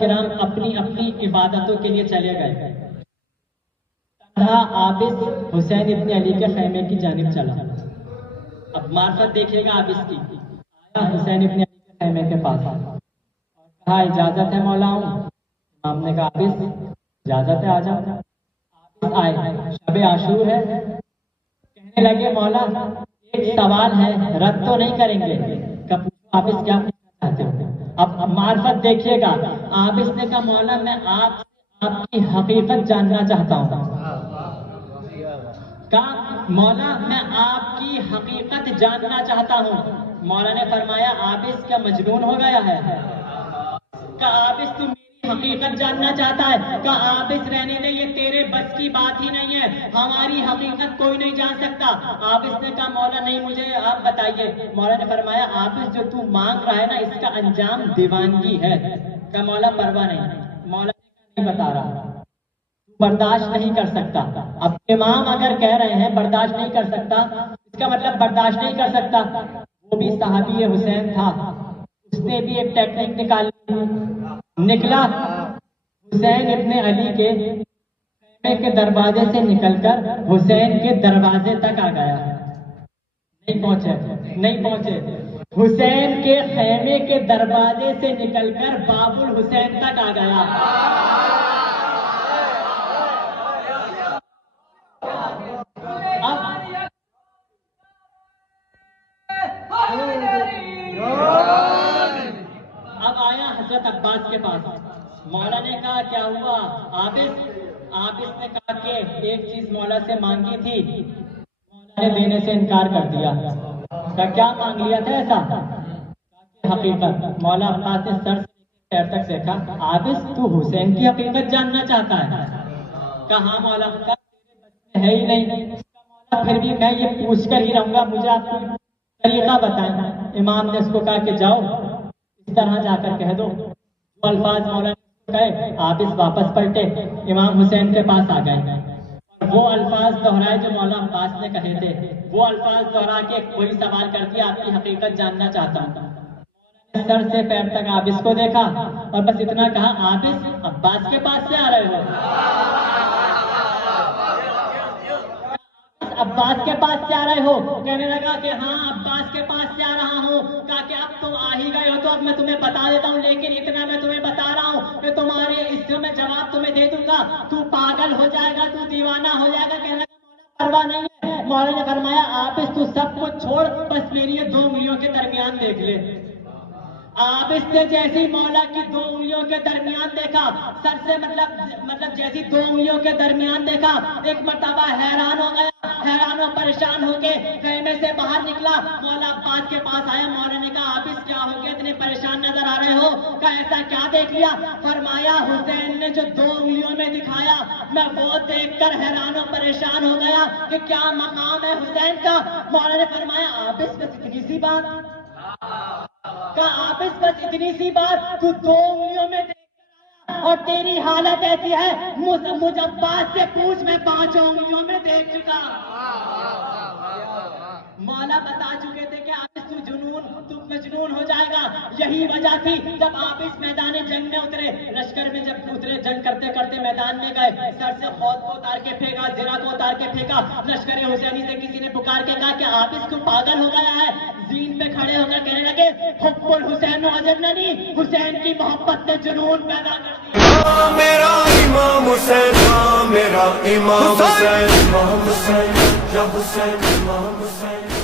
کرام اپنی اپنی عبادتوں کے لیے چلے گئے. تنہا عابس حسین ابن علی کے خیمے کی جانب چلا. اب معرفت دیکھیے گا عابس کی. آیا حسین ابن علی کے خیمے کے پاس اور کہا اجازت ہے مولا ہوں. امام نے کہا عابس اجازت ہے آ جاؤ. عابس آئے. شب عاشور ہے. کہنے لگے مولا ایک سوال ہے, رد تو نہیں کریں گے. کب عابس کیا پوچھنا چاہتے ہو؟ اب معرفت دیکھیے گا. عابس نے کہا مولا میں آپ کی حقیقت جاننا چاہتا ہوں. کہا مولا میں آپ کی حقیقت جاننا چاہتا ہوں. مولا نے فرمایا عابس کیا مجنون ہو گیا ہے؟ کہا عابس تم میری حقیقت جاننا چاہتا ہے؟ کہا عابس رہنے دے, یہ تیرے بس کی بات ہی نہیں ہے, ہماری حقیقت کوئی نہیں جان سکتا. عابس نے کہا مولا نہیں مجھے آپ بتائیے. مولا نے فرمایا عابس جو تو مانگ رہا ہے نا اس کا انجام دیوانگی ہے. کہا مولا پرواہ نہیں. مولا نے نہیں بتا رہا, برداشت نہیں کر سکتا. اب امام اگر کہہ رہے ہیں برداشت نہیں کر سکتا, اس کا مطلب برداشت نہیں کر سکتا. وہ بھی صحابی حسین تھا, اس نے بھی ایک ٹیکنیک نکلا. حسین ابن علی کے خیمے کے دروازے سے نکل کر حسین کے دروازے تک آ گیا. نہیں پہنچے. حسین کے خیمے کے دروازے سے نکل کر باب الحسین تک آ گیا. اب آیا حضرت عباس کے پاس. مولا نے کہا کیا ہوا عابس نے کہا کہ ایک چیز مولا سے مانگی تھی, مولا نے دینے سے انکار کر دیا. کہا کیا مانگ لیا تھا ایسا؟ حقیقت. مولا عباس نے سر سے پیر تک دیکھا. عابس تو حسین کی حقیقت جاننا چاہتا ہے؟ کہا ہاں مولا. کہا تیرے بس میں ہے ہی نہیں. مولا پھر بھی میں یہ پوچھ کر ہی رہوں گا, مجھے آپ کو طریقہ بتائیں. امام نے اس کو کہا کہ جاؤ اس طرح جا کر کہہ دو. وہ الفاظ مولا نے کہے. عابس واپس پلٹے, امام حسین کے پاس آ گئے. وہ الفاظ دہرائے جو مولا عباس نے کہے تھے. وہ الفاظ دہرا کے وہی سوال کر دیا آپ کی حقیقت جاننا چاہتا ہوں. سر سے پیر تک عابس کو دیکھا اور بس اتنا کہا عابس عباس کے پاس سے آ رہے ہو؟ عباس کے پاس سے آ رہے ہو؟ کہنے لگا کہ ہاں عباس کے پاس سے آ رہا ہوں. کہا کہ اب تم آ ہی گئے ہو تو اب میں تمہیں بتا دیتا ہوں, لیکن اتنا میں تمہیں بتا رہا ہوں کہ تمہارے اس سے میں جواب تمہیں دے دوں گا, تو پاگل ہو جائے گا, تو دیوانہ ہو جائے گا. کہنے لگا مولا پرواہ نہیں ہے. مولا نے فرمایا عابس تو سب کچھ چھوڑ, بس میری یہ 2 انگلیوں کے درمیان دیکھ لے. عابس نے جیسی مولا کی 2 انگلیوں کے درمیان دیکھا, سر سے مطلب جیسی 2 انگلیوں کے درمیان دیکھا, ایک مرتبہ حیران ہو گیا. حیران و پریشان ہو کے خیمے سے باہر نکلا, مولا عباس کے پاس آیا. مولا نے کہا عابس کیا ہو گیا, اتنے پریشان نظر آ رہے ہو؟ کہا ایسا کیا دیکھ لیا؟ فرمایا حسین نے جو 2 انگلیوں میں دکھایا میں وہ دیکھ کر حیران و پریشان ہو گیا کہ کیا مقام ہے حسین کا. مولا نے فرمایا عابس بس اتنی سی بات؟ کہا عابس بس اتنی سی بات, تو 2 انگلیوں میں دیکھ کر آیا اور تیری حالت ایسی ہے, مجھ عباس سے پوچھ میں 5 انگلیوں میں دیکھ چکا. مولا بتا چکے تھے کہ عابس تو مجنون ہو جائے گا. یہی وجہ تھی جب عابس میدان جنگ میں اترے, لشکر میں جب اترے, جنگ کرتے کرتے میدان میں گئے, سر سے خود کو اتار کے پھینکا, زرہ کو اتار کے پھینکا. لشکر حسینی سے کسی نے پکار کے کہا کہ عابس تو پاگل ہو گیا ہے. زین پہ کھڑے ہو کر کہنے لگے حب الحسین وجننی, حسین کی محبت نے جنون پیدا کر دیا. میرا امام حسین, میرا امام حسین, امام حسین, یا حسین, امام حسین.